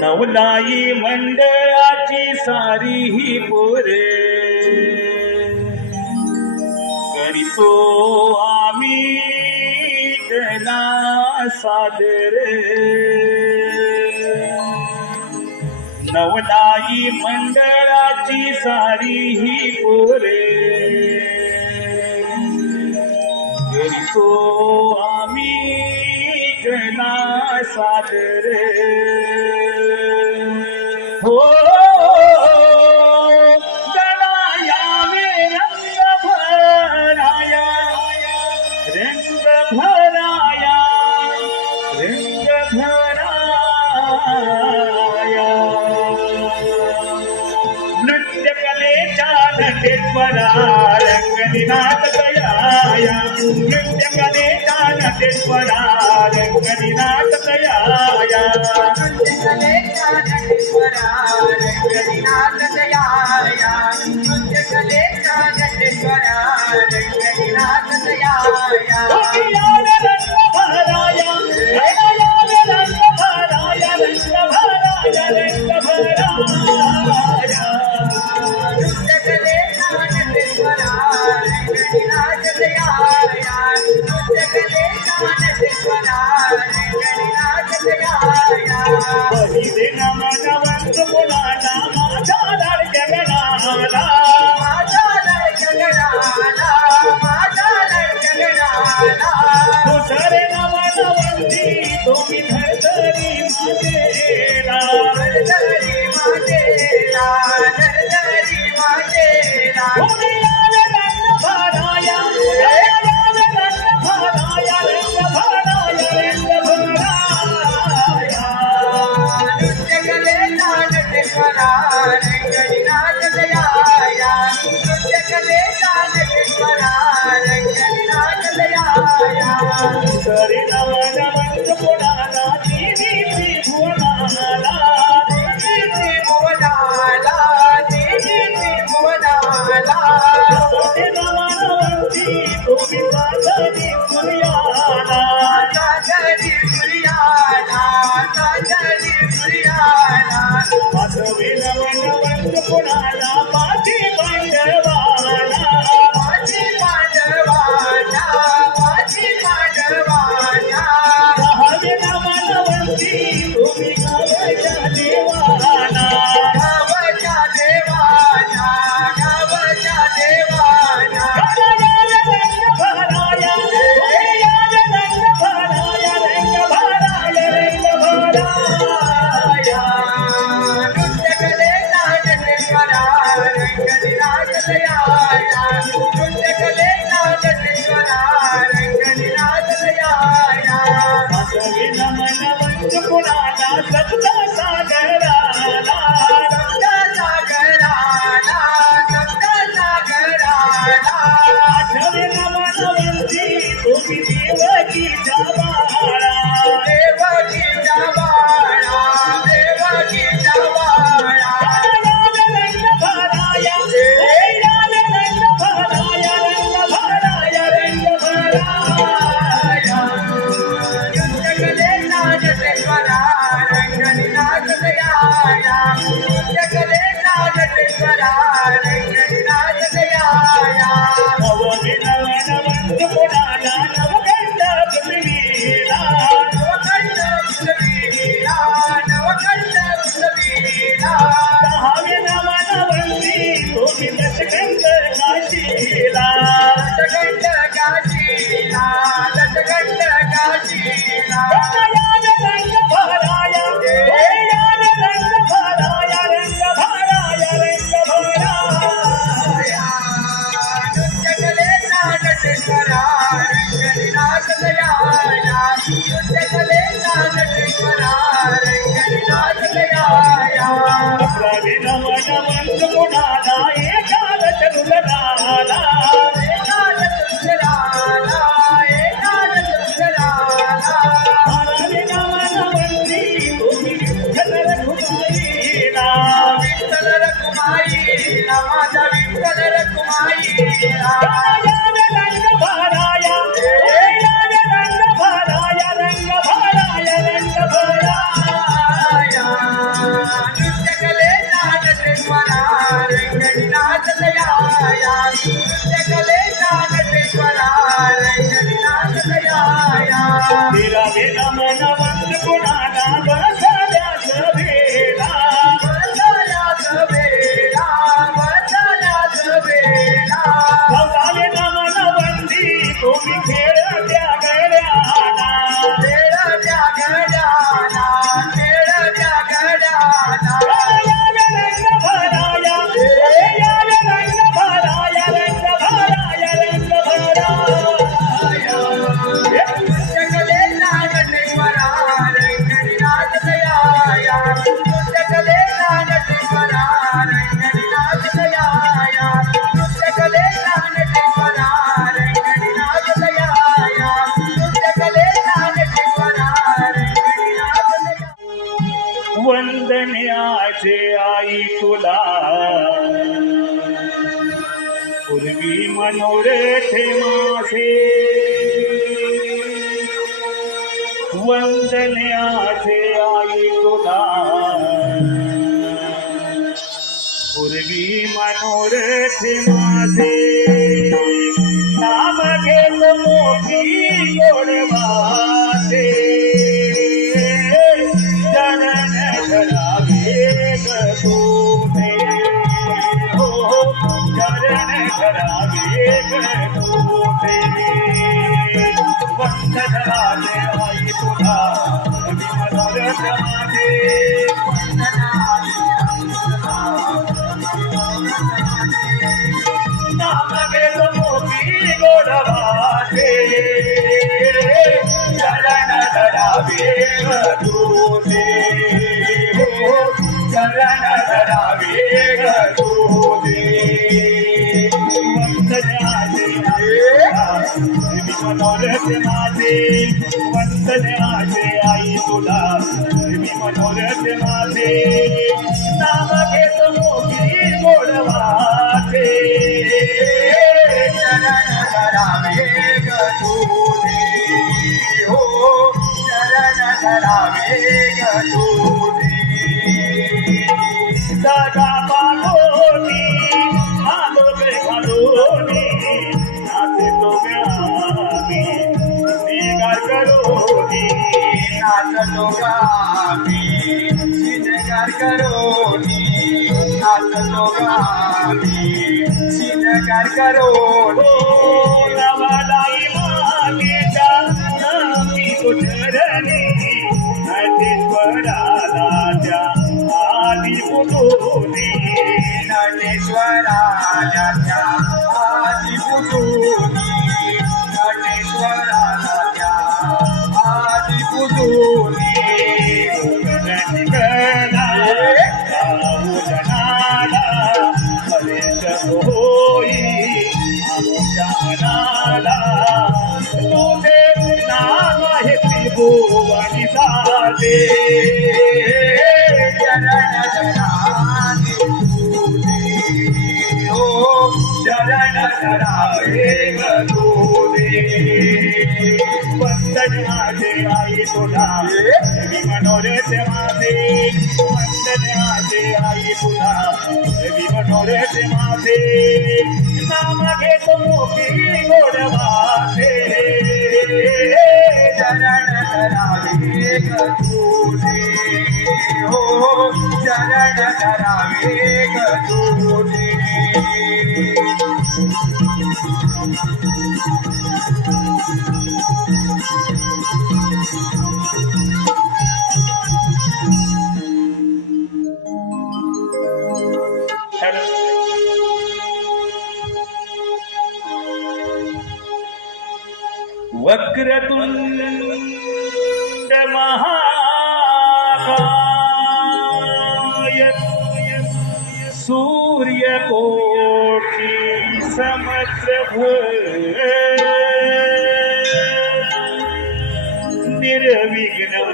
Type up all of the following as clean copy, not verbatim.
नवलाई मंडळाची सारी ही पोरे करीतो आम्ही त्याला सादरे. नवलाई मंडळाची सारी ही पोरे करीतो आम्ही त्याला सादरे. हो गळाया में रंग भराया, रंग भराया, रंग भराया. नृत्य कलेच्या नटेश्वरा रंगनिनाद तयाया. नृत्य कलेच्या नटेश्वरा रंगनिनाद तयाया. रंगनिनाद तयाया. नृत्य कलेचा नटेश्वरा रंगनिनाद तयाया. रंग भराया, रंग भराया, रंग भराया, रंग भराया. नृत्य कलेचा नटेश्वरा रंगनिनाद तयाया. नृत्य कलेचा नटेश्वरा रंगनिनाद तयाया. पहिले नमनवंत मुलाला माझा लाडक्या गणाला, माझा लाडक्या गणाला, माझा लाडक्या गणाला. दुसरे नमनवंती तुम्ही धरधरी माझेला, धरधरी माझेला, धरधरी माझेला. तुम्ही आले रंग भराया, आले रंग भराया, रंग भराया, रंग भराया. नृत्य कलेचा नटेश्वरा रंगनिनाद तयाया. नृत्य कलेचा नटेश्वरा रंगनिनाद तयाया. दुसरे नमनवंत मुलाला देवी त्रिभुवनाला, देवी त्रिभुवनाला, देवी त्रिभुवनाला. दुसरे नमनवंती तुम्ही साधरी सूर्याला, साजरी सूर्याला, साजरी सूर्याला. माधवी नमनवंत मुलाला माझी पांडवाला, माझी पांडवाला, माझी पांडवाला. हवे नमनवंती तुम्ही गावच्या देवाला, गावच्या देवाला, गावच्या देवाला. गळाया रंग भराया, गळाया रंग भराया, रंग भराया, रंग भराया. नृत्य कलेचा नटेश्वरा रंगनिनाद तयाया. नृत्य कलेचा नटेश्वरा रंगनिनाद तयाया. माधवी नमनवंत मुलाला सप्त सागराला, सप्त सागराला, सप्त सागराला. आठवे नमनवंती तुम्ही देवकीच्या बाळा, देवकीच्या बाळा, देवकीच्या बाळा. रंग भराया, रंग भराया, रंग भराया, रंग भराया. नृत्य कलेचा नटेश्वरा रंगनिनाद तयाया. नृत्य कलेचा नटेश्वरा रंगनिनाद तयाया. नवमी नवनवंत मुलाला नवकंठ पृथ्वीला, नवकंठ पृथ्वीला, नवकंठ पृथ्वीला. दहावी नवनवंती तुम्ही दशकंठ काशीला, दशकंठ काशीला, दशकंठ काशीला. रंग भराया, रंग भराया, रंग भराया, रंग भराया. नृत्य कलेचा नटेश्वरा रंगनिनाद तयाया. नृत्य कलेचा नटेश्वरा रंगनिनाद तयाया. अकरावी नवनवंत मुलाला एकादश मुलगाला, या रे रंग भराया या रे रंग भराया रंग भराया रंग भराया नृत्य कलेचा नटेश्वरा रंगणी नाचलया नृत्य कलेचा नटेश्वरा रंगणी नाचलया तेरा वेदा मन वंद गुणाला बसाया सभेला गंगावे मन वंदी तुम्ही खेळत्या गड्याला या रे रंग भराया या रे रंग भराया रंग भराया रंग भराया वंदन्याचे आई तुला पूर्वी मनोरथे माझे वंदन्याचे आई तुला पूर्वी मनोरथे माझे नाम घेत मोठी गोडवाते चरण धरावे गतोने हो चरण धरावे गतोने वंदनाले आई तुला मी मनोरथ माझे नाम घेत मोठी गोडवाते चरण धरावे गतोने चरण धरावे गतोने वंदन्याचे मनोरथ माझे वंदन्याचे आई तुला मी मनोरथ माझे नाम घेत मोठी गोडवाचे चरण धरावे गतोने हो चरण धरावे गतोने सगा पालोनी आलोक घालोनी नाचे तो गामी निगार करोनी नाचतो गामी शिनगार करोनी नाचतो गामी शिनगार करोनी नवलाई मागेच्या नामी तुझरणी नटेश्वराला त्या आली पुतोनी नटेश्वराच्या आदि पुतोनी नटेश्वराच्या आदि पुतोनी निकला जनाला हरेश होई आमच्या मनाला तुझे नाम आहे त्रिभुवनी साधे चरण धरावे हो चरण धरावे गतोने वंदन्याचे आई तुला मी मनोरथ माझे वंदन्याचे आई तुला मी मनोरथ माझे नाम घेत मोठी गोडवाचे चरण धरावे गतोने हो चरण धरावे गतोने वक्रतुंड महाकाय सूर्यकोटि समप्रभ निर्विघ्नं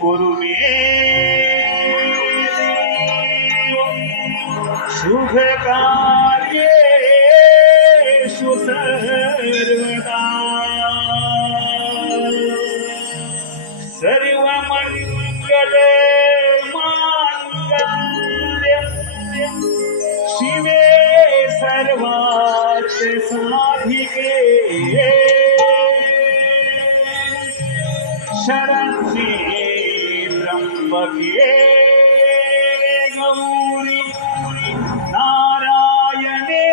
कुरु मे शुभकार्येषु साधिके शरण्ये त्र्यंबके गौरी नारायणे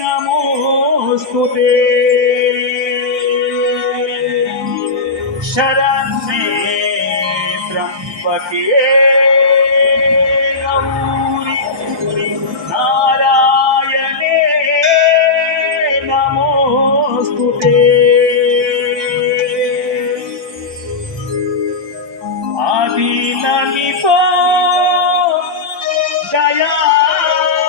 नमोस्तुते शरण्ये त्र्यंबके गौरी नारायणे नमोस्तुते आदिललितो दयाघना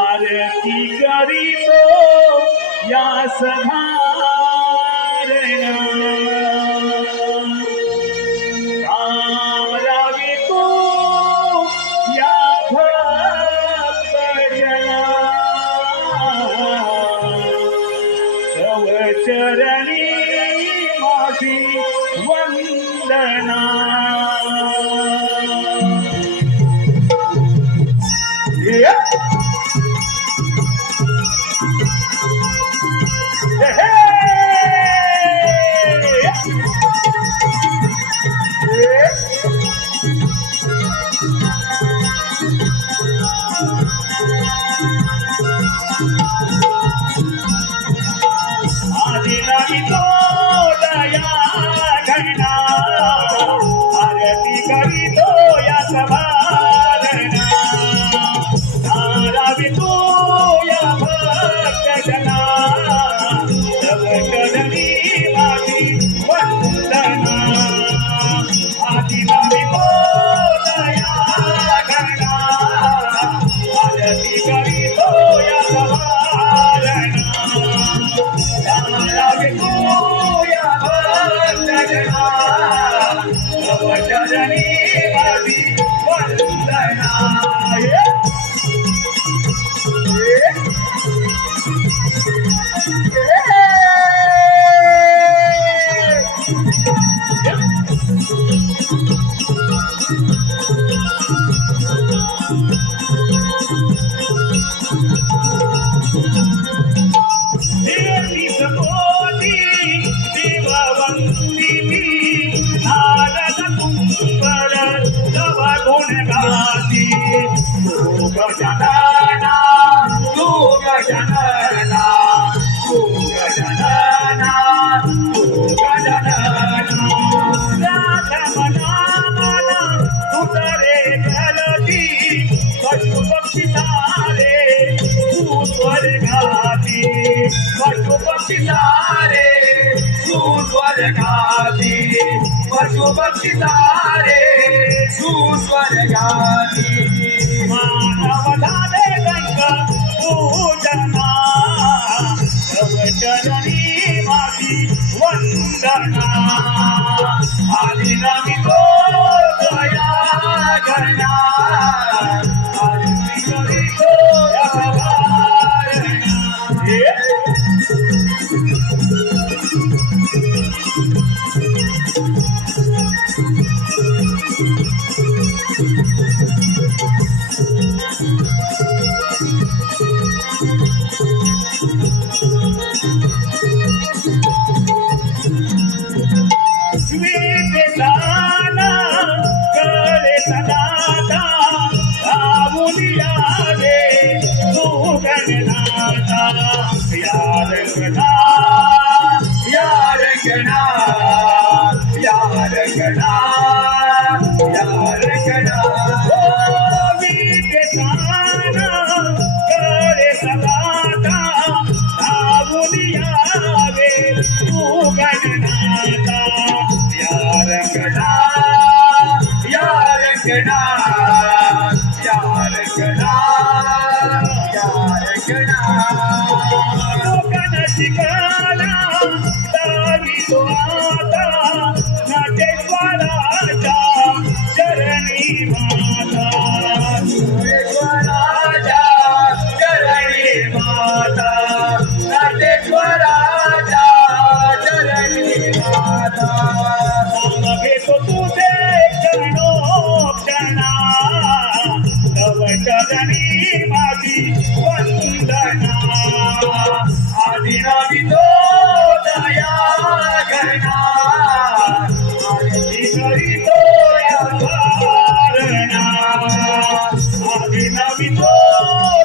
आरती करीतो या सधारणा आरावितो या भक्तजना तव चरणी माझी वंदना आदिललितो दयाघना आरती करीतो या सभारणा आरावितो या भक्तजना तव चरणी माझी वंदना आदिललितो दयाघना आरती करीतो या सभारणा चरणी माझी वंदना देवी सकोटी देववंदिनी नारद कुंभर तव गुण गाती तू गजानना तू गजानना तू गजानना तू गजानना राधमना मना उतरे जलती पशु पक्षी सारे तू स्वर्गाती पशु पक्षी सारे तू स्वर्गाती पशु पक्षी सारे तू स्वर्गाती मानव झाले गंग पूजना तव चरणी माझी वंदना आदिललितो दयाघना आरती करीतो या सभारणा वेदना करे सदाता रावुलियावे तू गणनाथा यार गणा यार गणा यार गणा यार गणा ओ वेदना करे सदाता रावुलियावे तू गणनाथा यार गणा यार गणा यार गणा यार गणा गणशिकाला दारी तो आता नटेश्वराच्या चरणी माता नटेश्वराच्या चरणी माता नटेश्वराच्या चरणी माता घेतो तुझे क्षणोक्षणा चरणी माझी वंदना आधी नावितो दया घना आरती करीतो या वारणा आधी नवितो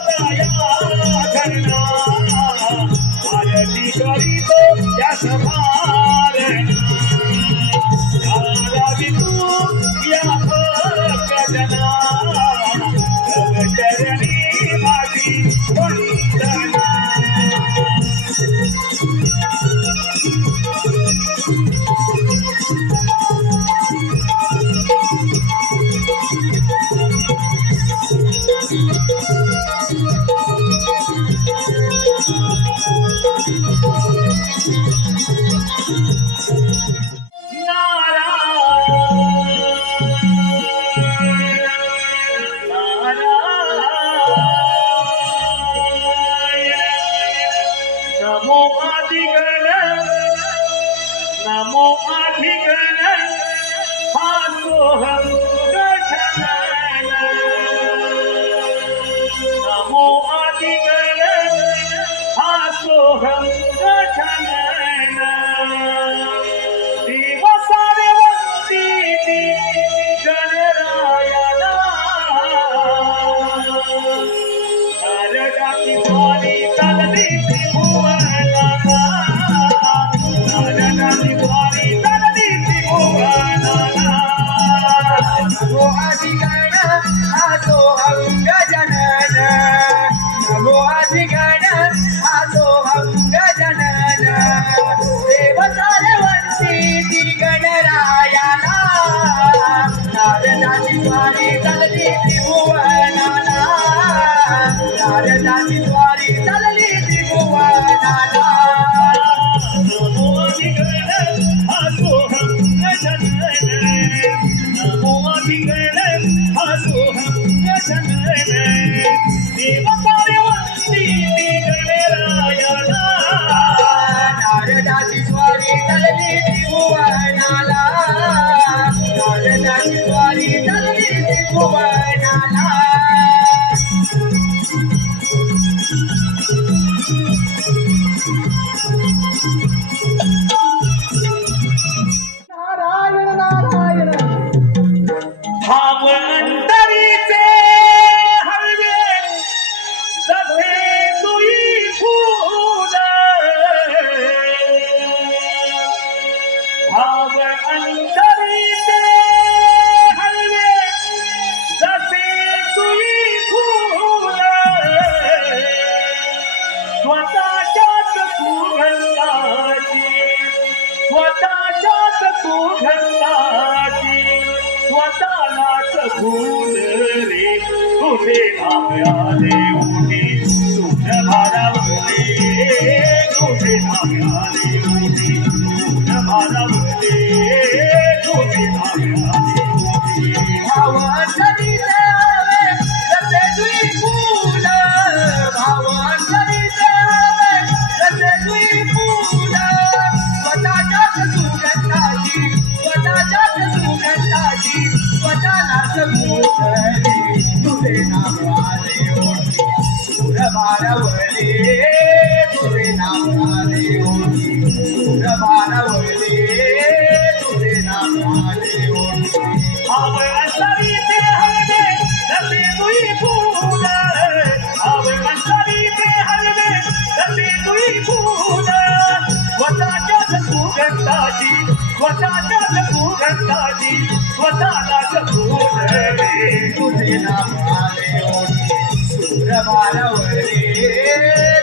दया घना आरती करीतो या सभारणा या भक्तना तव चरणी माझी वंदना नमो आदिगण नमो आदिगण हा सोहम गजानन नमो आदिगण हा सोहम गजानन देव सारवंती गणरायाला नारदाची वारी चालली त्रिभुवनाला नारदाची वारी चालली त्रिभुवनाला नमो आदिगण हा सोहम गजानन नमो आदिगण हा सोहम गजानन देव सारवंती गणरायाला नारदाची वारी चालली त्रिभुवनाला नारदाची वारी चालली त्रिभुवनाला नमो आदिगण हा सोहम गजानन नमो आदिगण हा सोहम गजानन देव सारवंती गणरायाला नारदाची स्वारी चालली त्रिभुवनाला नारदाची स्वारी चालली त्रिभुवनाला नारायण नारायण भाव अंतरीचे हळवे जसे तुई फूल भाव अंतरीचे हळवे जसे तुई फूल स्वतःच्याच सुगंधाची स्वतःच्याच सुगंधाची स्वतःलाच भूल रे तुझे नाम आले उठे तुझ भारावले तुझे नाम आले उठे तुझ भारावले तुझे नाम आले उठे भावांतरीचे हवे जसे तुई फूल भावांतरीचे हवे जसे तुई फूल स्वतःच्याच सुगंधाची स्वतःच्याच सुगंधाची स्वतःलाच भूलली तुझे नाम आले ओठी सूर भारावले तुझे नाम आले ओठी सूर भारावले तुझे नाम आले ओठी भाव अंतरीचे हळवे जसे तुई फूल भाव अंतरीचे हळवे जसे तुई फूल स्वतःच्याच सुगंधाची स्वतःच्याच सुगंधाची स्वतःलाच भूल रे तुझे नाम आले ओठी सूर भारावले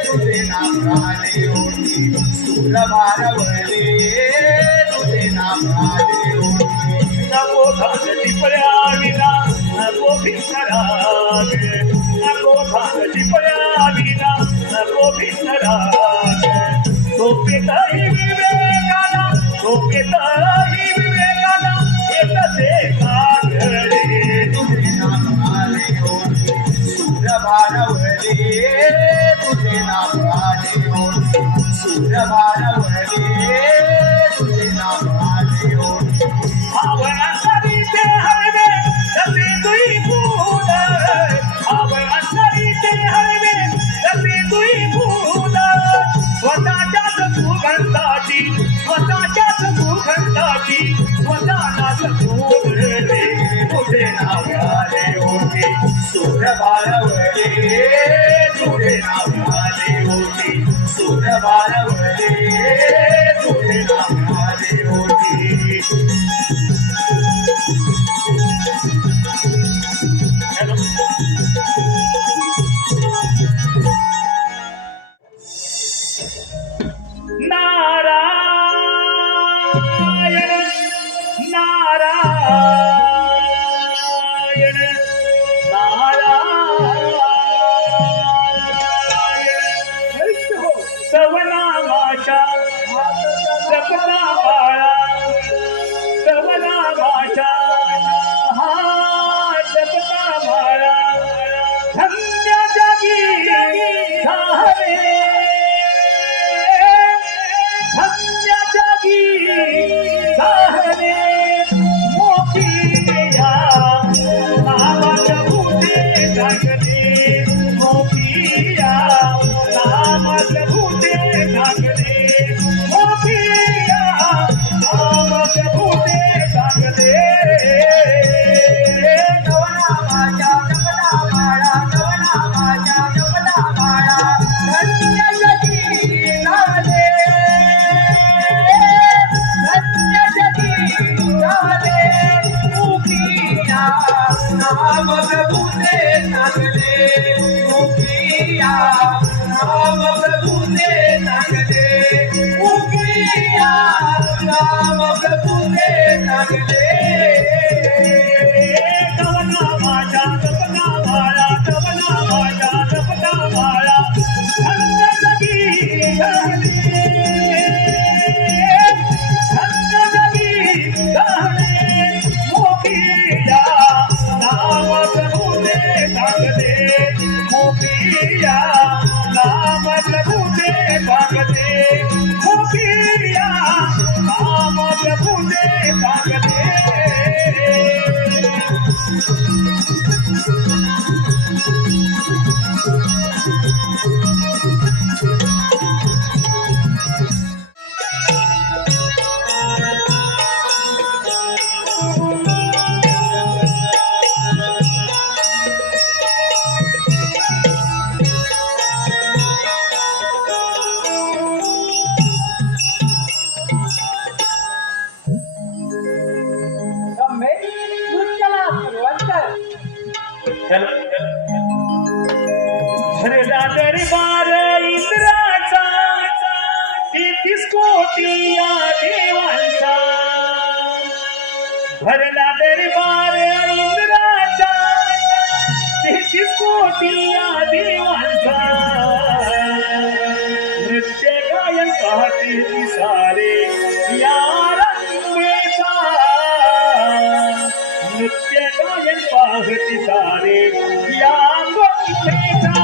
तुझे नाम आले ओठी सूर भारावले तुझे नाम आले ओठी नको धाकटी पळाविना नको भिंगराग नको धाकटी पळाविना नको भिंगराग झोपेतही विवेकाला झोपेतही विवेकाला येत ते कागडे तुझे नाम आले ओठी सूर भारावले तुझे नाम आले ओठी सूर भारावले तुझे नाम आले ओठी भावना सरीचे हळवे जसे तुई फूल भावना भूखंडाची स्वतःच्याच भूखंडाची स्वतःलाच सोडले तुझे नाव आले होते सूर बारवले तुझे नाव आले होते सूर बारवले तुझे नाव आले होते नारायण नारायण नारायण सवनामाच्या जपना बाळा सवनामाच्या हा जपना बाळा धन्य जगी झाले धन्य जगी झाले मोठिया नामाच्या भूते जागले मोठिया नामाच्या भूते जागले मोठिया नामाच्या भूते जागले नवनामाच्या जपना बाळा नवनामाच्या जपना बाळा धन्य जगी झाले धन्य जगी झाले मुखिया नाम प्रभूते सांगले मुखिया नाम प्रभूते सांगले मुखिया नाम प्रभूते सांगले कवना माझा जपना बाळा कवना माझा जपना बाळा धन्य जगी झाले धन्य जगी झाले मोठिया नाम प्रभूते सांगले मोठिया नाम प्रभूते सांगले मोठिया नाम प्रभूते सांगले रम्मे नृत्याला सुरुवात कर भरला दरबार इंद्राचा 33 कोटी या देवांचा भरला दरबार इंद्राचा 33 कोटी या देवांचा नृत्य गायन पाहते सारे या रंगेचा नृत्य गायन पाहते सारे या रंगेचा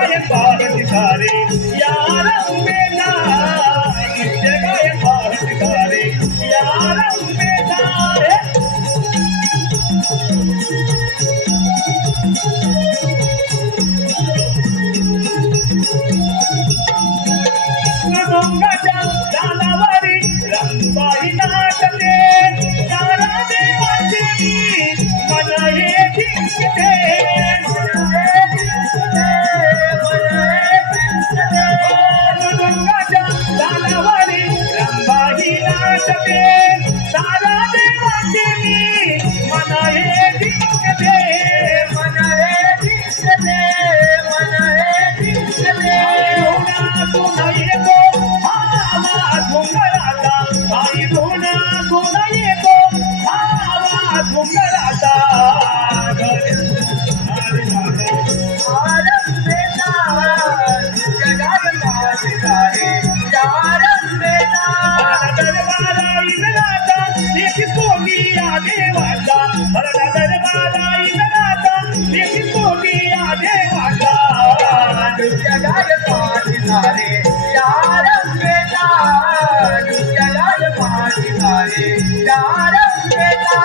सारे यार मेला नृत्य गायन पाहते सारे यार मेला रंगाच्या दानावरी रंगबाई नाचते तारा देवाचे देवाचा भरला दरबारा इंद्राचा देवी कोटी या देवाचा नृत्य गाय पाठी सारे या रंगेला नृत्य गाय पाठी सारे या रंगेला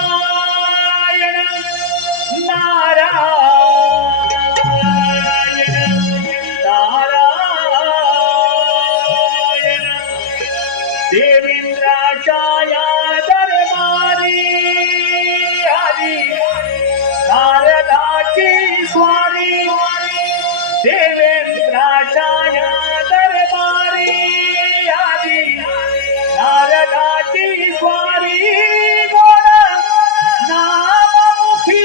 नारायण नारायण नारायण देवेंद्राच्या या दरबारी आली नारदाची स्वारी देवेंद्राच्या या दरबारी आली नारदाची स्वारी गोड नाममुखी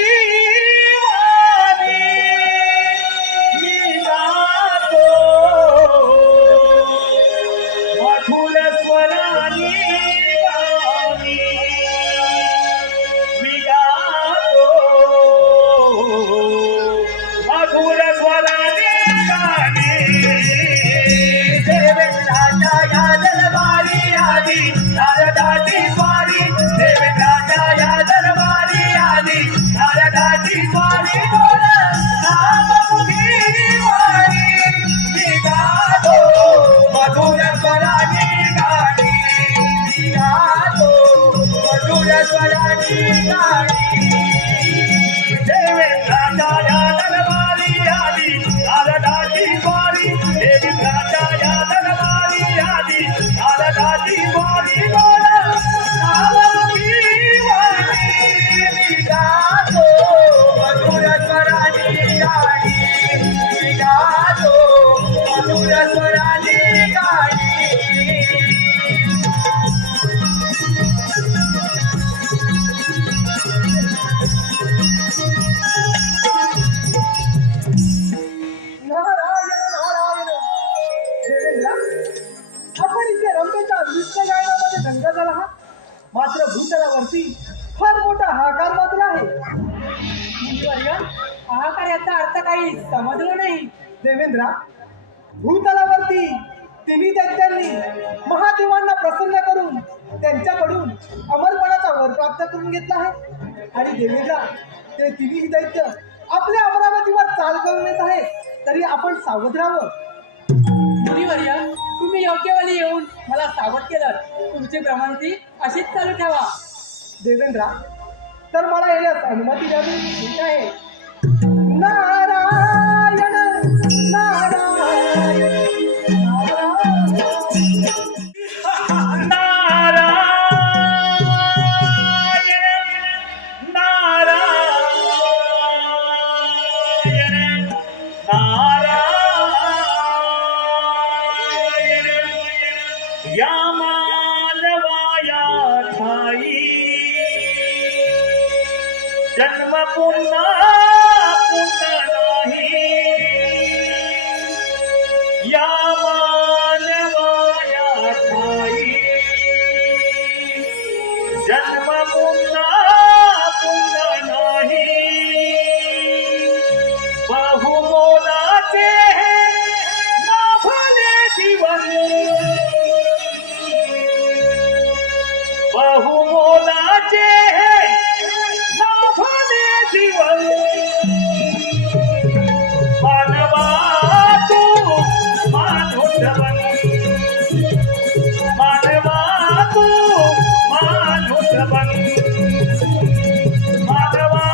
वाणी मी गातो मधुर स्वरानी गाणी मी गातो मधुर स्वरानी गाणी देवेंद्राच्या या दरबारी आली नारदाची स्वारी देवेंद्राच्या या दरबारी आली नारदाची स्वारी गोड नाममुखी वाणी मी गातो मधुर स्वरानी गाणी मी गातो मधुर स्वरानी गाणी देवेंद्राच्या या दरबारी आली नारदाची स्वारी देवेंद्राच्या या दरबारी आली नारदाची स्वारी गोड नाममुखी वाणी मी गातो मधुर स्वरानी गाणी मी गातो मधुर स्वरानी गाणी नारायण नारायण देवेंद्र आपण इथे रंभेच्या नृत्य गायनामध्ये दंग झाला हा मात्र भूतलावरती फार मोठा हाकार माजला आहे हाहाकार याचा अर्थ काही समजलं नाही देवेंद्र भूतलावरती तिन्ही दैत्यांनी महादेवांना प्रसन्न करून त्यांच्याकडून अमरपणाचा वर प्राप्त करून घेतला आहे आणि देवेंद्र ते तिन्ही दैत्य आपल्या अमरावतीवर चाल करून येत आहे तरी आपण सावध राहावं मुनिवर्य तुम्ही योग्य वेळी येऊन मला सावध केलं तुमची भ्रमंती अशीच चालू ठेवा देवेंद्र तर मला येण्यास अनुमती द्यावी ठीक आहे नारायण नारायण नारायण नारायण नारायण या मानवाया ठाई जन्म पुन्हा नाही या मानवाया ठाई जन्म पुन्हा नाही बहुमोलाचे नाभले जीवन बहुमोलाचे नाभले जीवन मानवा तू मानुषवन मानवा तू मानुषवन मानवा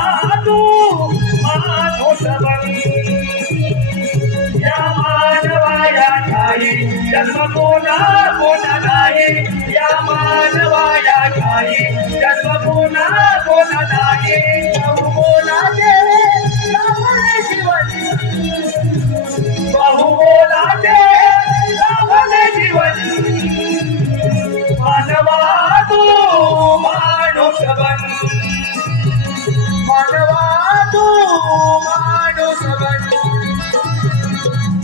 तू मानुषवन या मानवाया ठाई जन्म कोणा नाही या मानवाया ठाई जन्म कोणा नाही बहुमोलाचे नाभले जीवन बहुमोलाचे नाभले जीवन मानवा तू मानुषवन मानवा तू मानुषवन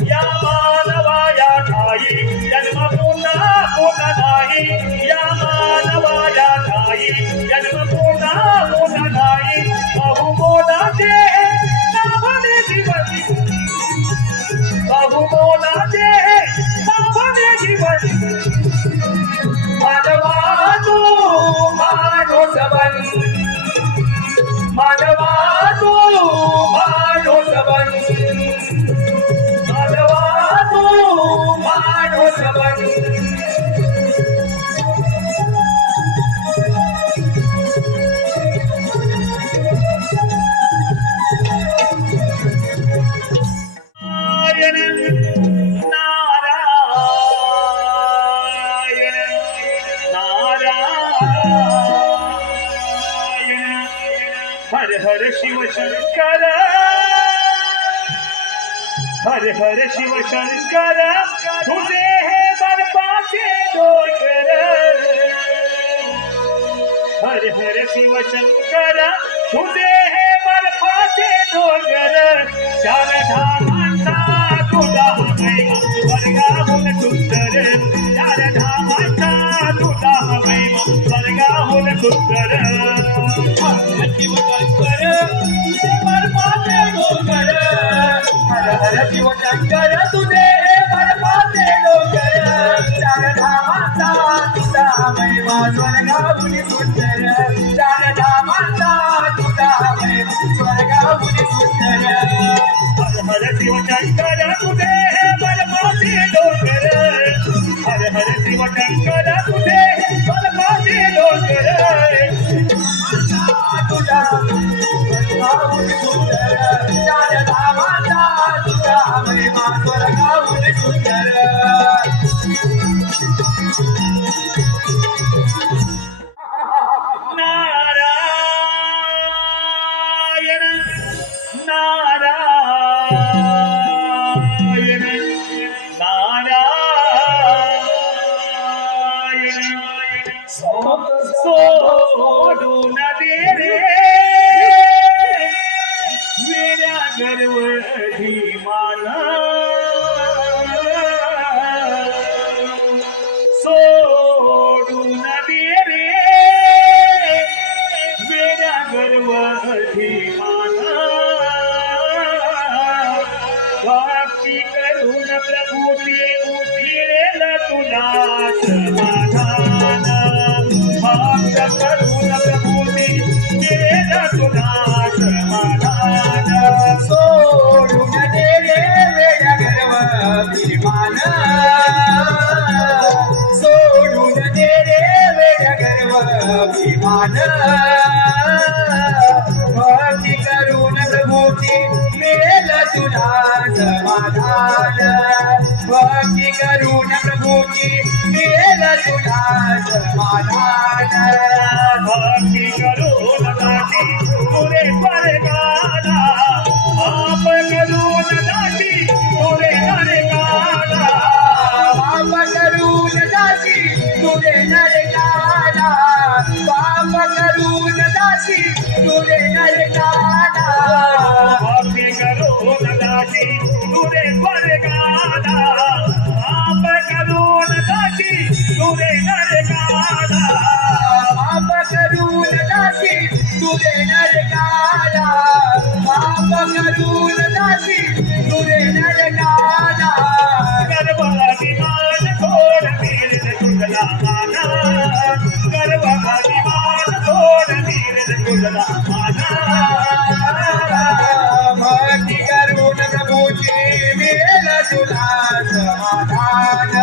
या मानवाया ठाई ठाई जन्म पुन्हा नाही या मानवाया ठाई जन्म पुन्हा नाही बहुमोलाचे नावने जीवन बहुमोलाचे नावने जीवन मानवा तू माणूस बन मानवा तू माणूस बन मानवा तू माणूस बन हर हर शिव शंकर हर हर शिव शंकर तुझे हे बर्फाचे डोंगर हर हर शिव शंकर तुझे हे बर्फाचे डोंगर चार धामांचा तुझा महिमा स्वर्गाहून सुंदर चार धामांचा तुझा महिमा स्वर्गाहून सुंदर शिव शंकर बर्फाचे डोंगर हर हर शिव शंकर तुझे बर्फाचे डोंगर चार धामांचा तुझा महिमा स्वर्गाहून सुंदर चार धामांचा तुझा महिमा स्वर्गाहून सुंदर हर हर शिव शंकर तुझे बर्फाचे डोंगर हर हर शिव शंकर तुझे बर्फाचे डोंगर तुझा स्वर्गाहून सुंदर चार धामांचा तुझा महिमा स्वर्गाहून सुंदर नारायण नारायण नारायण सोडून दे रे वेड्या गर्वधी माना सोडून दे रे वेड्या गर्वधी माना भक्ती करून प्रभूती उठिरेल तुला समाधान भक्त करून प्रभूती मिळेल तुला समाधान सोडून दे रे वेड्या गर्वाभिमान सोडून दे रे वेड्या गर्वाभिमान भक्ती करून प्रभूती मिळेल तुला समाधान भक्ती करून प्रभूती मिळेल तुला समाधान भक्ती करून दाटी तुरे परगाला आप करून दाटी तुरे नरकाला आप करून दाटी तुरे नरकाला पाप करून दाटी तुरे नरकाला भक्ती करून दाटी तुरे परगाला आप करून दाटी तुरे नरकाला पाप करून दाटी तुरे नरकाला पाप करून दाटी तुरे नरकाला गर्भाभिमान थोड वीर तुझला माना गर्भाभिमान थोड वीर तुझला माना भक्ती करून प्रभूची मिळेल तुला समाधान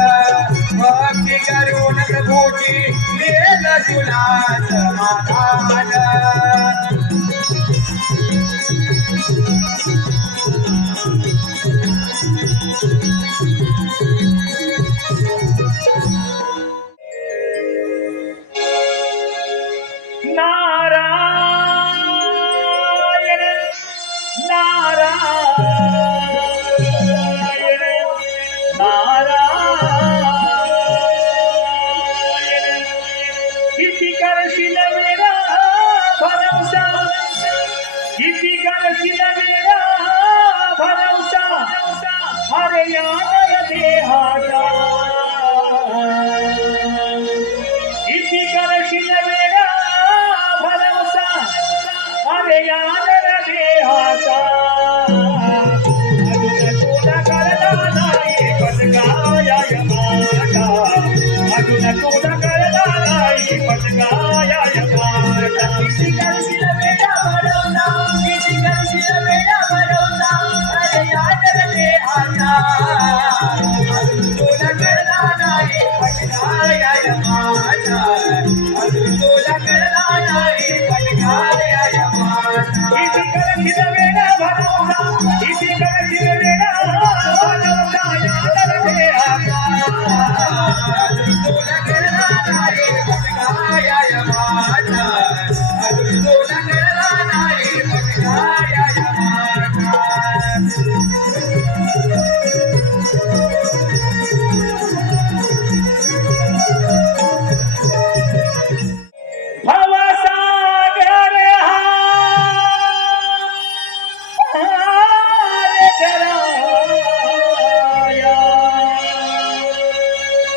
भक्ती करून प्रभूची मिळेल तुला समाधान नारायण नारायण नारायण किती करशील मेरा भरवसा किती करशील मेरा भरवसा हरे या देहाचा इति करशील वेडा भरवसा इति करशील वेडा भरवसा यादर दे भवसागर हार कराया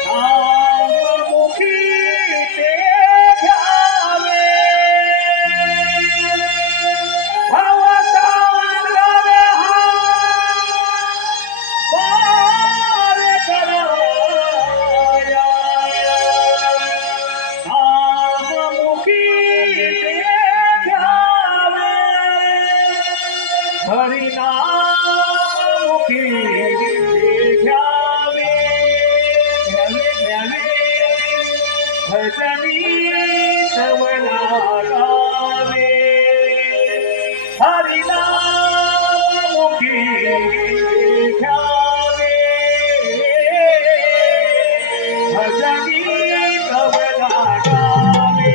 नाममुखी ते घ्यावे भवसागर हार कराया नाममुखी ते घ्यावे हरिनाममुखी ते घ्यावे घ्यावे भजनी तवला गावे हरिनाममुखी ते घ्यावे भजनी तवला गावे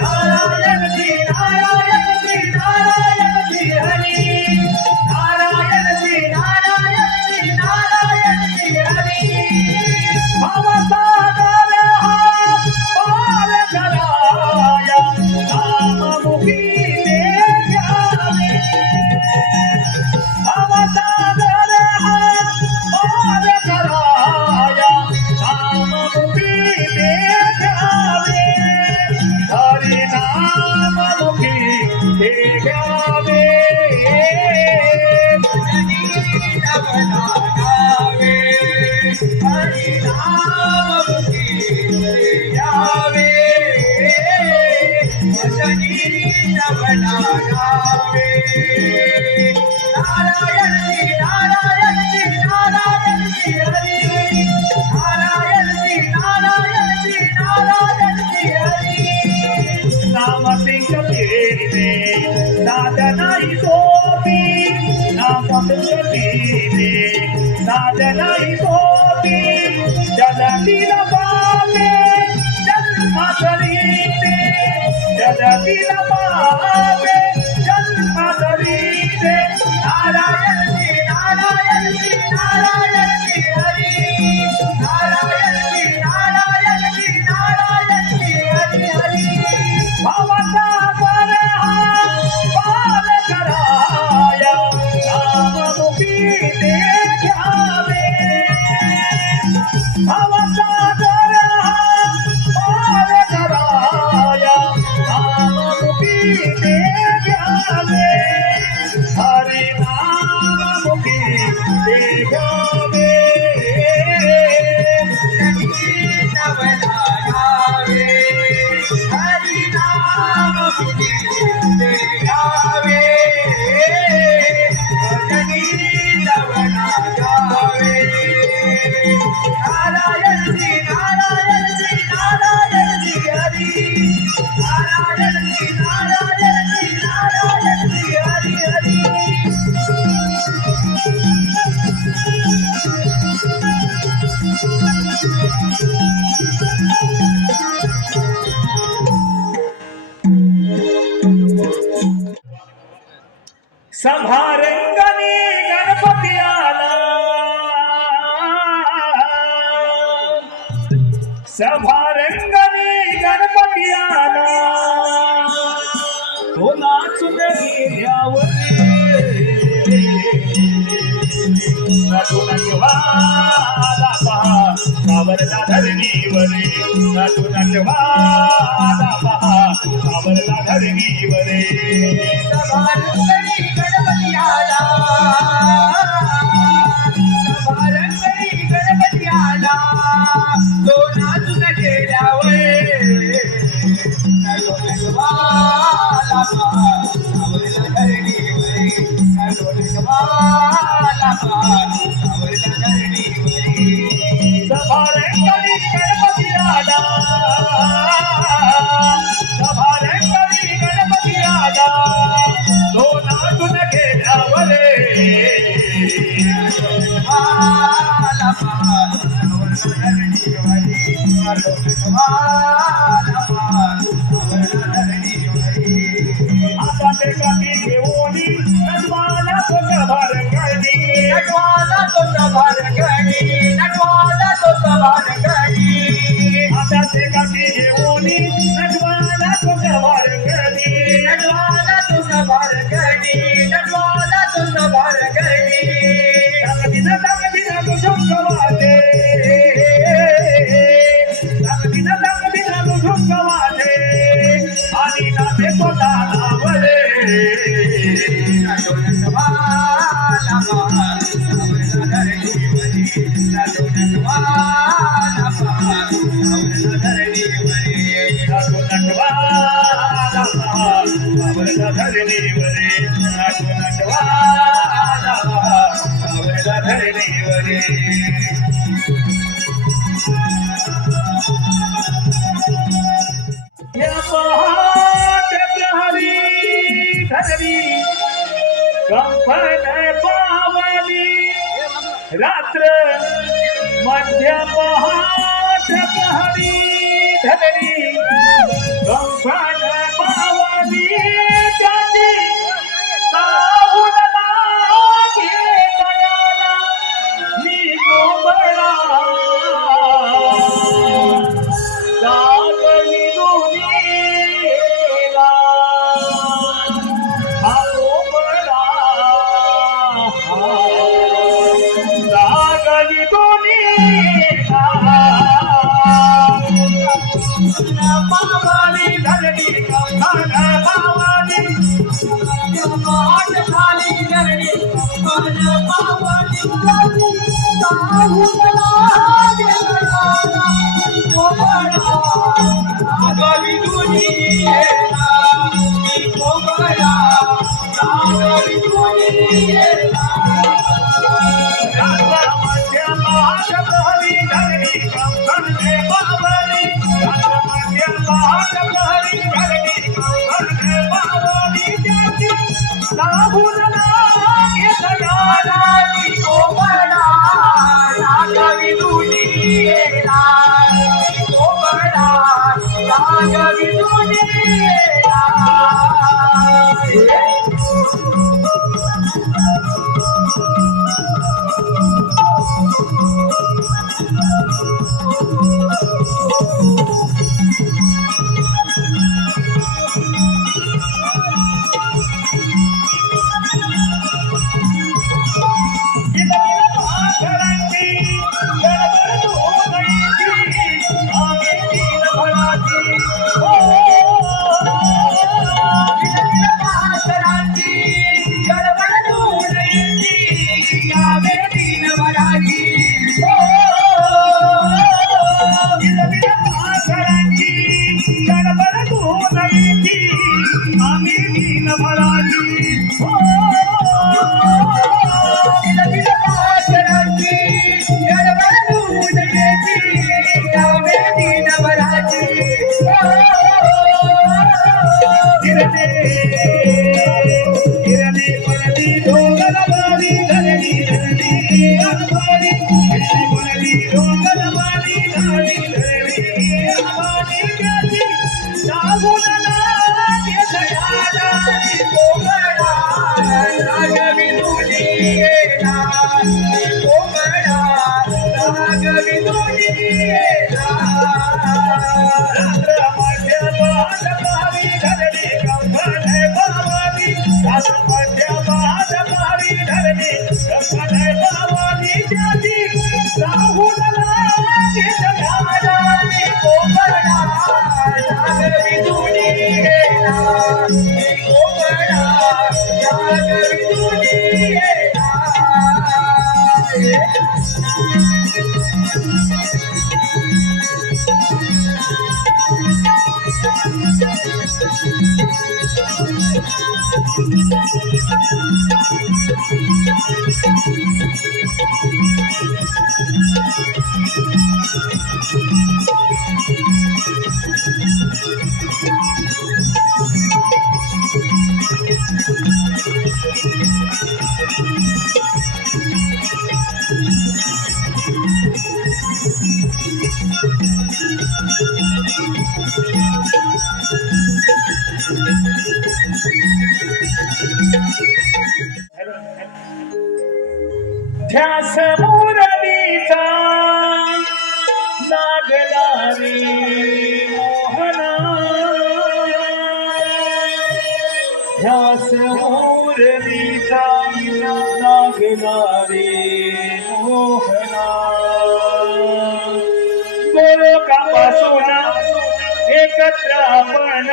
नारायण श्री नारायण श्री नारायण श्री हरी नारायण श्री नारायण श्री नारायण श्री हरी भवसागर पार कराया नाममुखी ते घ्यावे भवसागर पार कराया नाममुखी ते घ्यावे हरिनाममुखी ते घ्यावे भजनी तवला गावे हरिनाममुखी ते घ्यावे भजनी तवला गावे नारायण श्री नारायण श्री नारायण श्री हरी नारायण श्री नारायण श्री नारायण श्री हरी नाम सिंगतीने नाद नाही सोबी नाम सिंगतीने नाद नाही सोबी जगतील पावे जन्मातरीते जगतील पावे जन्मातरीते नारायण श्री नारायण श्री नारायण श्री हरी नारायण श्री नारायण श्री नारायण श्री हरी हरी भवसागर पार कराया नाममुखी ते घ्यावे भवसागर पार कराया नाममुखी ते घ्यावे हरिनाममुखी ते घ्यावे तवला गावे हरिनाममुखी ते घ्यावे भजनी तवला गावे नारायण श्री नारायण श्री नारायण श्री हरी नारायण श्री नारायण श्री नारायण श्री हरी हरी सभारंगणी गणपती आला सभारंगणी गणपती आला तो नाचून गेल्यावरी नटून ठेवाला पहा सावरला धरणीवरे नटून ठेवाला पहा सावरला धरणीवरे सभारंगणी गणपती आला सभारंगणी गणपती आला तो नाचून गेल्यावर नटवाला सावरला धरणीवरे नटवाला सावरला धरणीवरे सभारंगणी सभारंगणी गणपती आला सभारंगणी गणपती आला दोनातून गेल्यावरे आता ते कधी घेऊनी नटवाला तो सभारंगणी नटवाला तो सभारंगणी नटवाला तो सभारंगणी आता ते कधी घेऊनी नटवाला तो सभारंगणी नटवाला तो सभारंगणी नटवाला तो सभारंगणी तगदिन मुझुक वाटे तगदिन मुझुक वाटे आणि नाते पोता नावले रात्र मध्य पहाट प्रहरी धरणी कंपन पावली त्याची सावून लागे कळाला मी कोंबडा जागली दुनियेला हा कोंबडा जागली दुनियेला पावली धरणी कंपन पावली पाट खाली धरणी कंपन पावली सावून लागे कळाला कोंबडा जागली दुनियेला मी कोंबडा जागली दुनियेला मध्य पहाट प्रहरी धरणी कंपन पावली मध्य पहाट प्रहरी धरणी कंपन पावली त्याची सावून लागे कळाला मी कोंबडा जागली दुनियेला मी कोंबडा जागली दुनियेला ध्यास मुरलीचा नागदारी मोहना ध्यास मुरलीचा नागदारी मोहना गोलोकापासून एकत्र आपण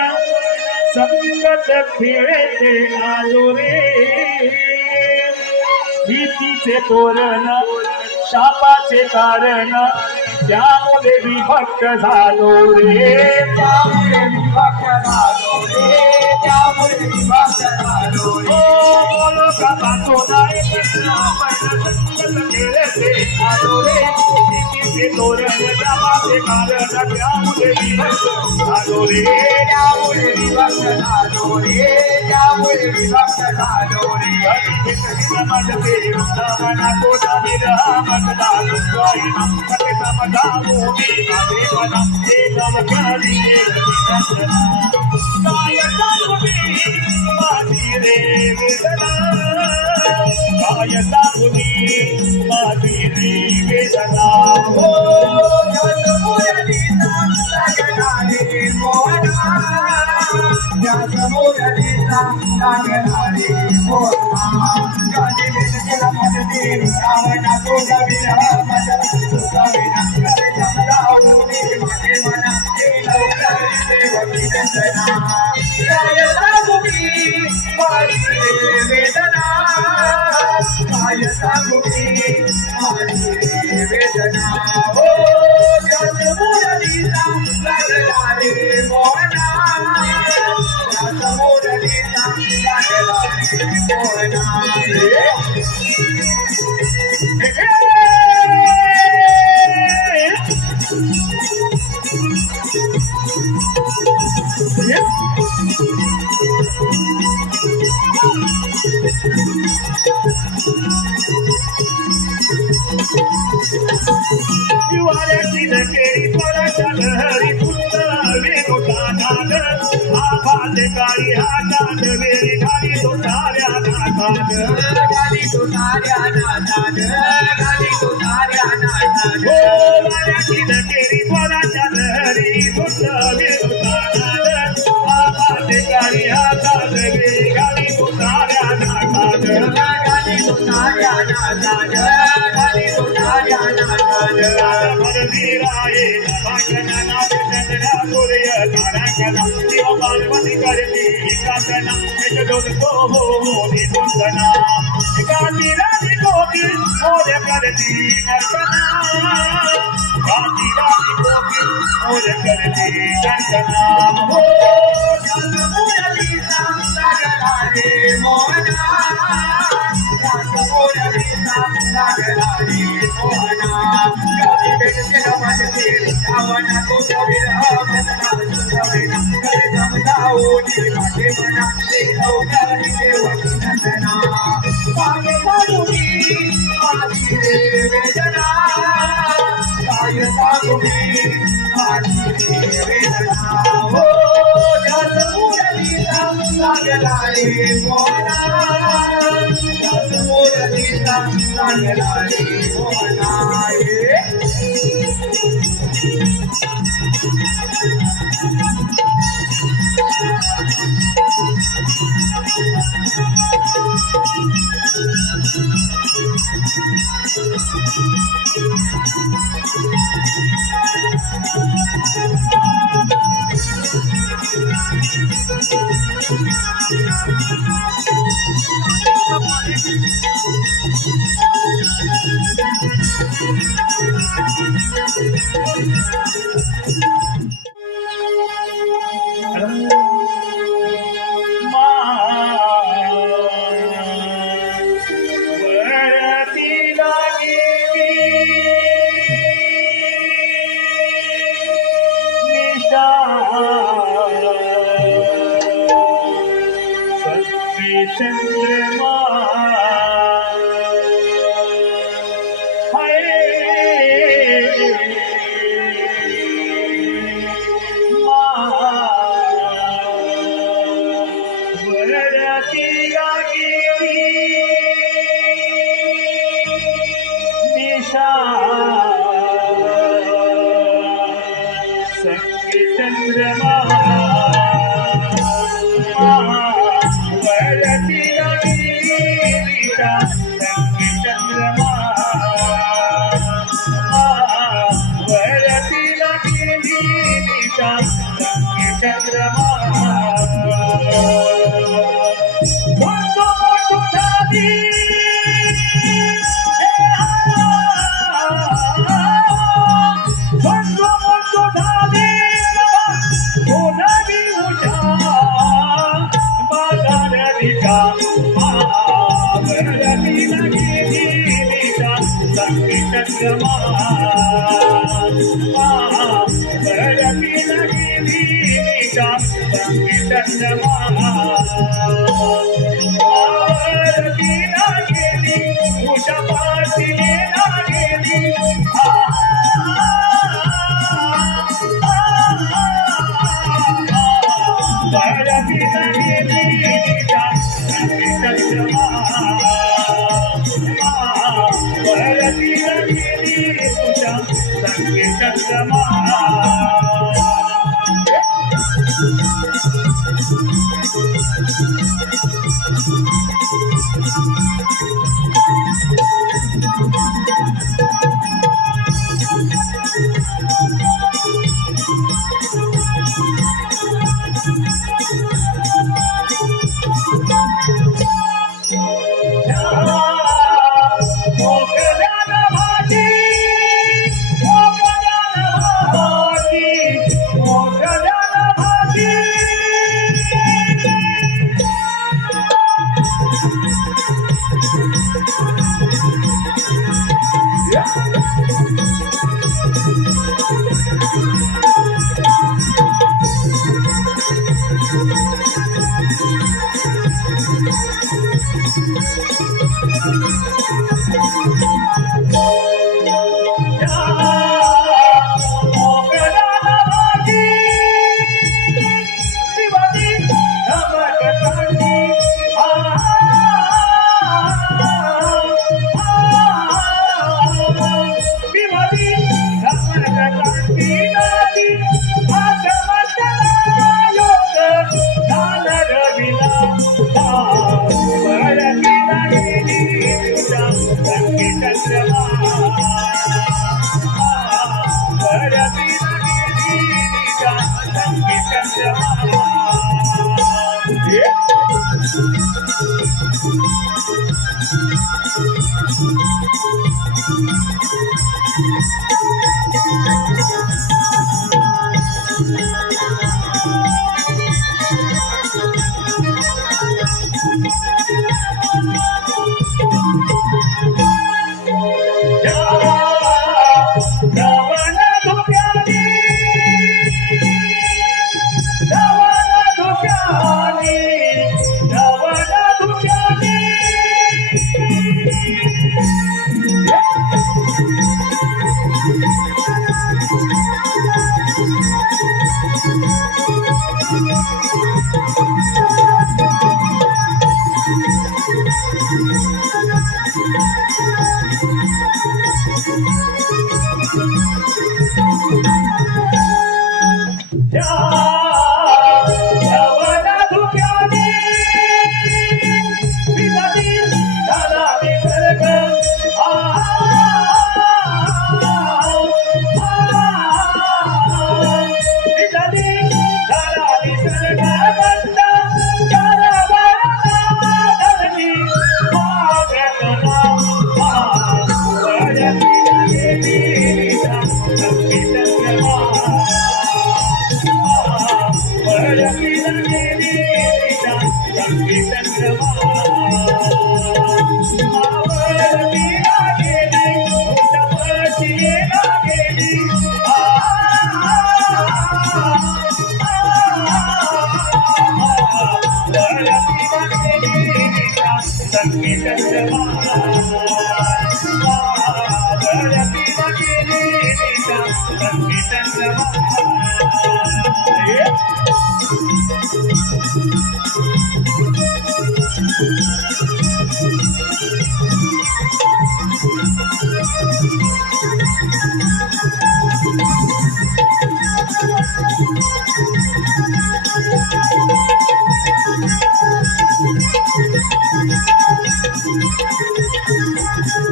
संगत खेळते आलो रे भीतीचे तोरण शापाचे कारण त्यामुळे विभक्त झालो रे त्यामुळे विभक्त झालो रे त्यामुळे विभक्त झालो रे गोलोकापासून एकत्र आपण संगत खेळते आलो रे भीतीचे तोरण शापाचे कारण त्यामुळे विभक्त झालो रे त्यामुळे विभक्त झालो रे त्यामुळे विभक्त झालो रे मना को मतदा माझी रे वेदना कायता तुम्ही माझी रे वेदना हो लागणारे मोहना मुरलीचा लागणारे मोहना गाणे केला मदती सावना तुझा विरह माझा तुझा विना करे समजावू दे माझे मना लवकर देवकी दर्शना काय सांगू माझी वेदना काय सांगू माझी वेदना हो मुरलीचा लागणारे मोहना मुरलीचा लागणारे मोहना वाऱ्याची केळी फळाच्या लहरी पुस्तवे नोटानाद आभात गाडी हातात वेळी गाडी तो साऱ्या नातात गाडी तो साऱ्या नातात गाडी तो साऱ्या नातात हो वाऱ्याची केळी फळाच्या लहरी पुस्तवे नोटानाद आभात गाडी हातात वेळी गाडी तो साऱ्या नातात गाडी तो साऱ्या नातात गाडी तो साऱ्या नातात भरवीराये भागना नाथ चंद्रा सूर्य तारकना देव पार्वती करती एकातना एक दोन तो हो निकुंजना गाती राधी गोपी मोर करती नर्तना गाती राधी गोपी मोर करती नर्तना हो मुरलीचा लागणारे मोहना मुरलीचा लागणारे मोहना सावना तुझा विरह माझा तुझा विना करे समजावू दे माझे मना लवकर देवकी नंदना मागे लागूनी माझी वेदना काय सांगूनी माझी वेदना हो ध्यास मुरलीचा लागणारे मोहना ध्यास मुरलीचा लागणारे मोहना चंद्रमा हाय वरती गेली निशा संग चंद्रमा वरती गेली निशा संग चंद्रमा वरती गेली निशा संग चंद्रमा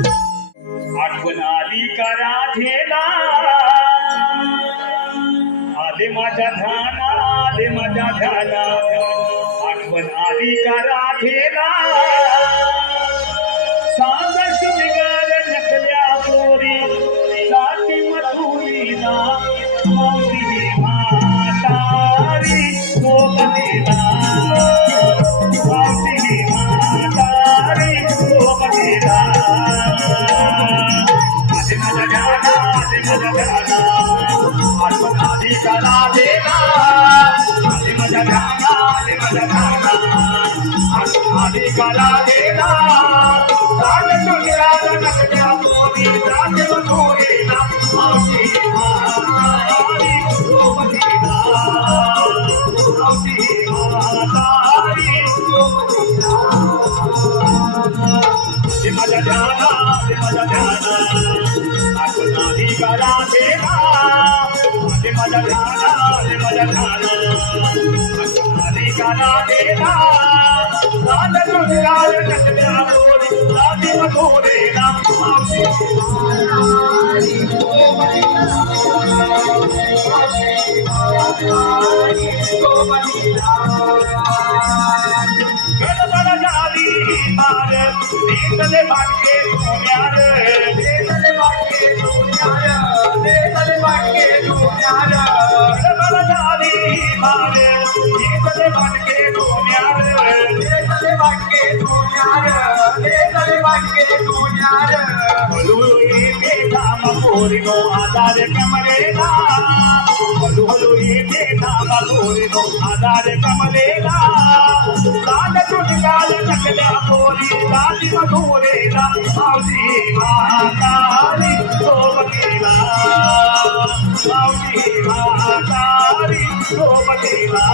आठवण आली का राधेला आले माझ्या ध्याना आले माझ्या ध्याना आठवण आली का राधेला सांग शुनिगार नकल्या पोरी जाती मधुरीला माऊली म्हातारी सोबतीला माऊली म्हातारी सोबतीला आले माझ्या ध्याना आले माझ्या ध्याना आठवण आली का राधेला आले माझ्या ध्याना आले माझ्या ध्याना आठवण आली का राधेला सांग शुनिगार नकल्या पोरी जाती मधुरीला माऊली म्हातारी सोबतीला माऊली म्हातारी सोबतीला माझ्या ध्याना माझ्या ध्याना आठवण आली का राधेला माझ्या ध्याना माझ्या ध्याना आठवण आली का राधेला राधा गुजराल नकल्या पोरी राधी मधुरेला मावशी गडबड झाली मार देतले वाटके सोन्यार देतले वाटके सोन्यार देतले वाटके सोन्यार गडबड झाली मार देतले वाटके सोन्यार देतले वाटके सोन्यार देतले वाटके सोन्यार हळूहळू येते धामा पोरीनो आधार कमरेला हळूहळू येते धामा पोरीनो आधार कमरेला राधा गुजराल नकल्या पोरी राधी मधुरेला माऊली म्हातारी सोबतीला माऊली म्हातारी सोबतीला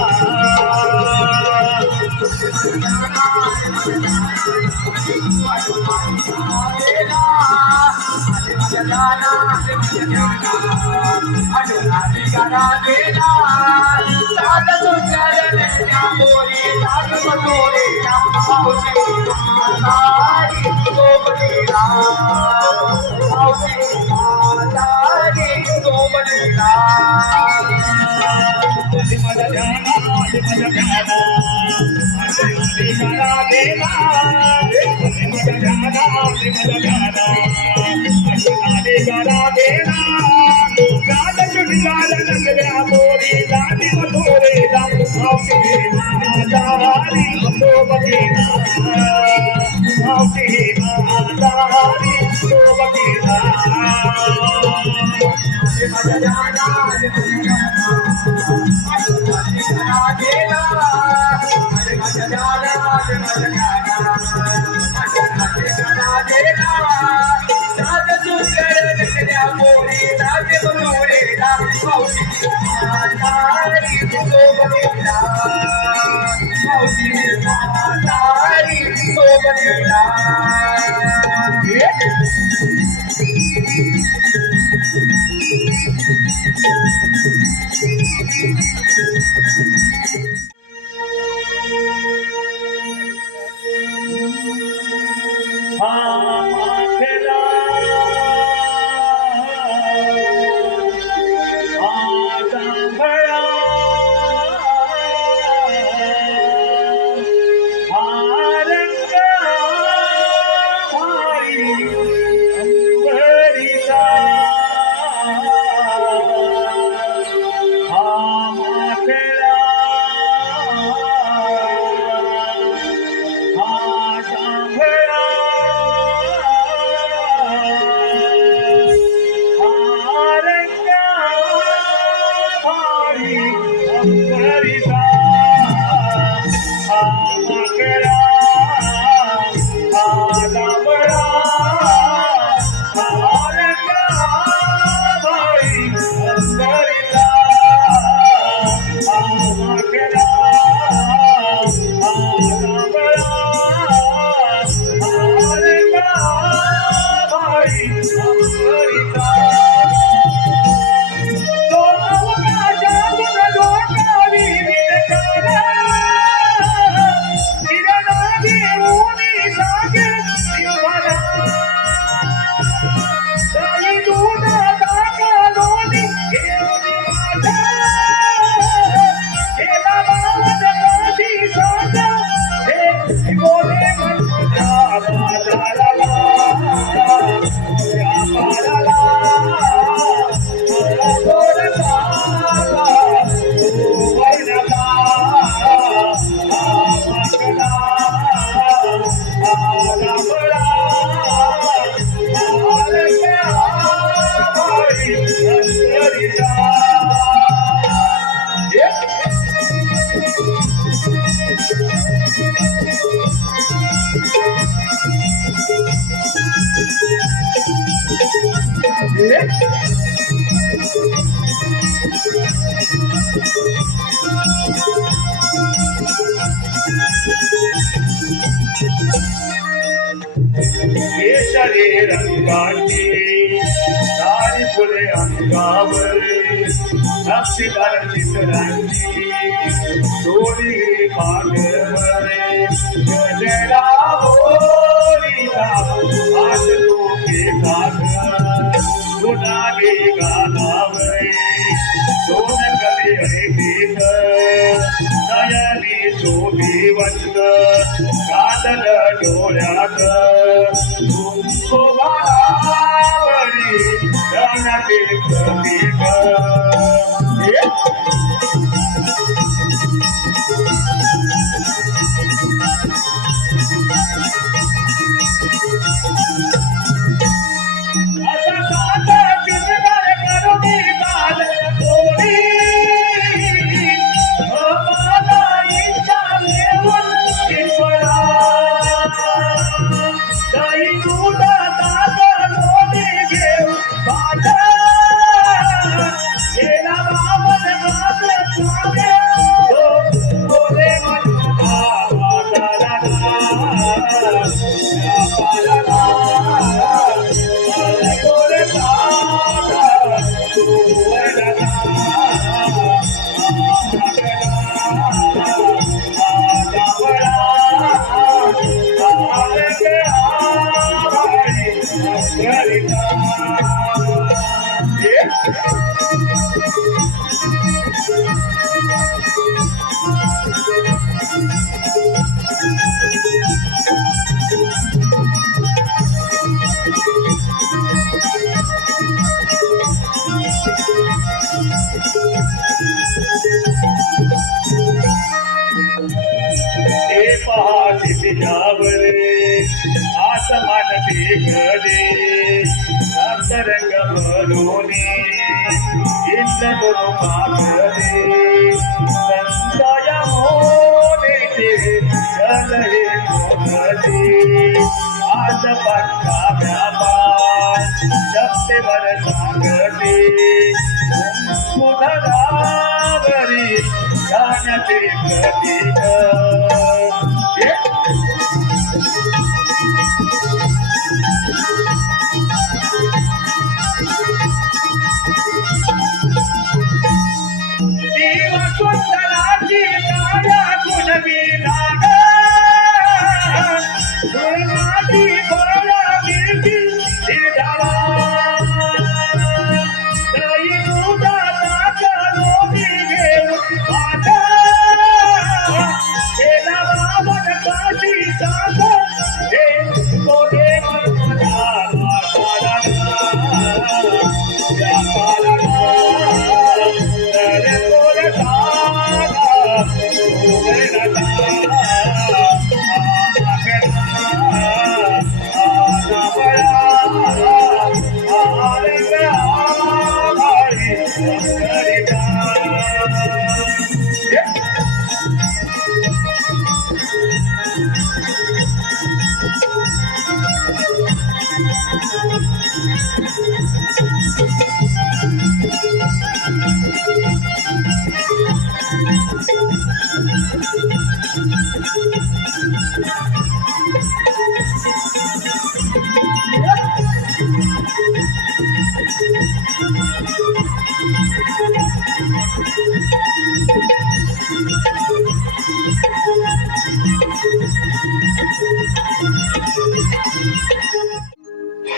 भारी अंतरिता केशरी रंगाची काळी फुले अंगावर नक्षीदार चित्रांची डोळी पांढर गजरा होळीचा हात डोके काढ गुलाबी गालावर दोन कवी ऐकीत नयनी शोभिवंत कादल डोळ्यात शोभावरी रंगाचे प्रतीक आसमान देखले रंग भरोनी इंद्र मागले संतया मोने जलहे मोगले आज पक्का व्यापार जप्ते वर सांगते मुधरावरी गाण्याचे प्रतीक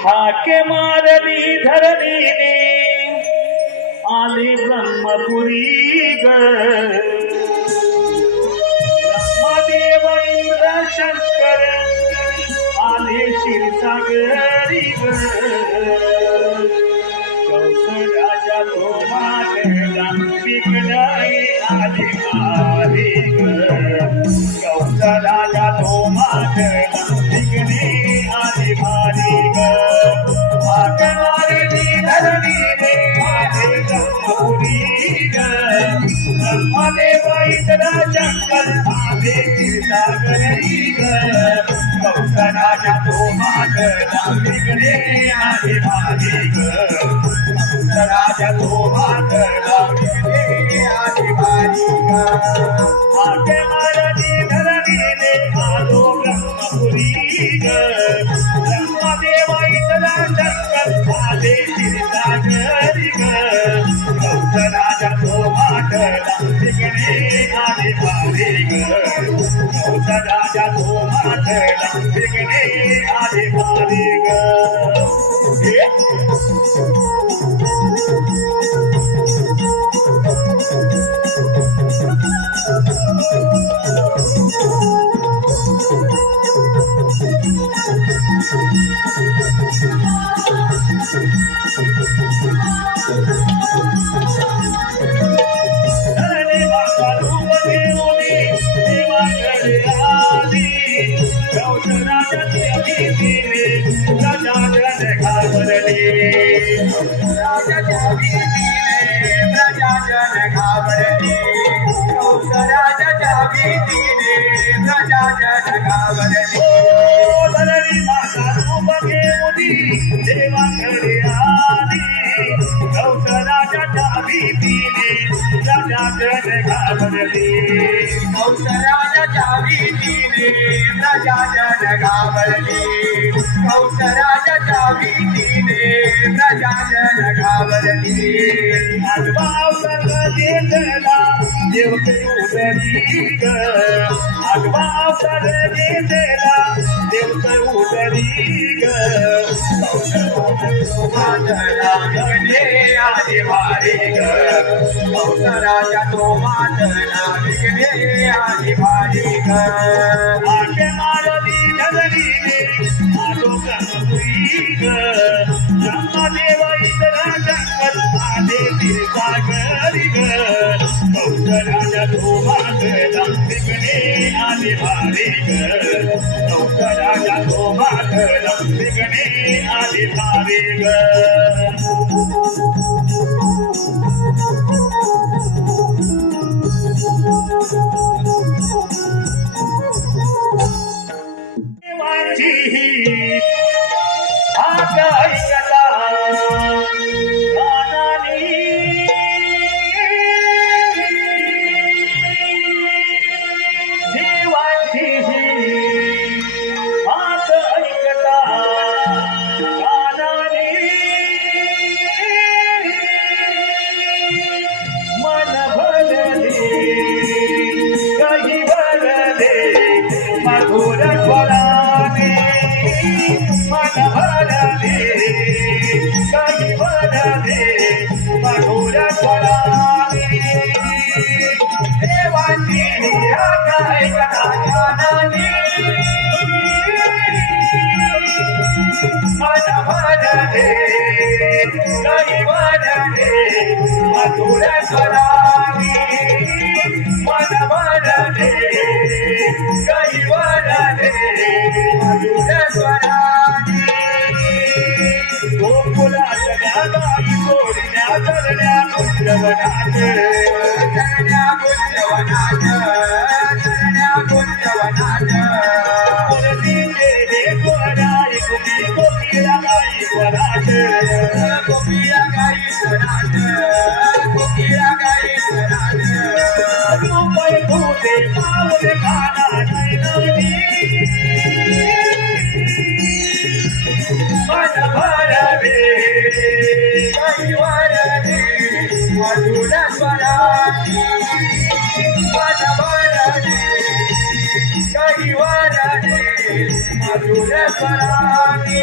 हाके मारली धरणीने आले ब्रह्मपुरी ग ब्रह्मदेव इंद्र शंकर आले क्षीरसागरी ग कौशल्याच्या तो मागला विघ्नही आली मारी ग कौशल्याच्या तो मागला विघ्ने आली मारी ग हाके मारली धरणीने सागरी ग कौशलाच्या तो मागला विघ्ने आली भारी ग कौशलाच्या तो मागला विघ्ने आली भारी ग मागे मारली धरणीने आलो ब्रह्मपुरी ग ब्रह्मदेवा इथला शंकर आले गिरिजागरी ग कौशलाच्या तो मागला विघ्ने आली भारी ग कौशलाच्या तो मागला विघ्ने आली भारी ग मधुर स्वरानी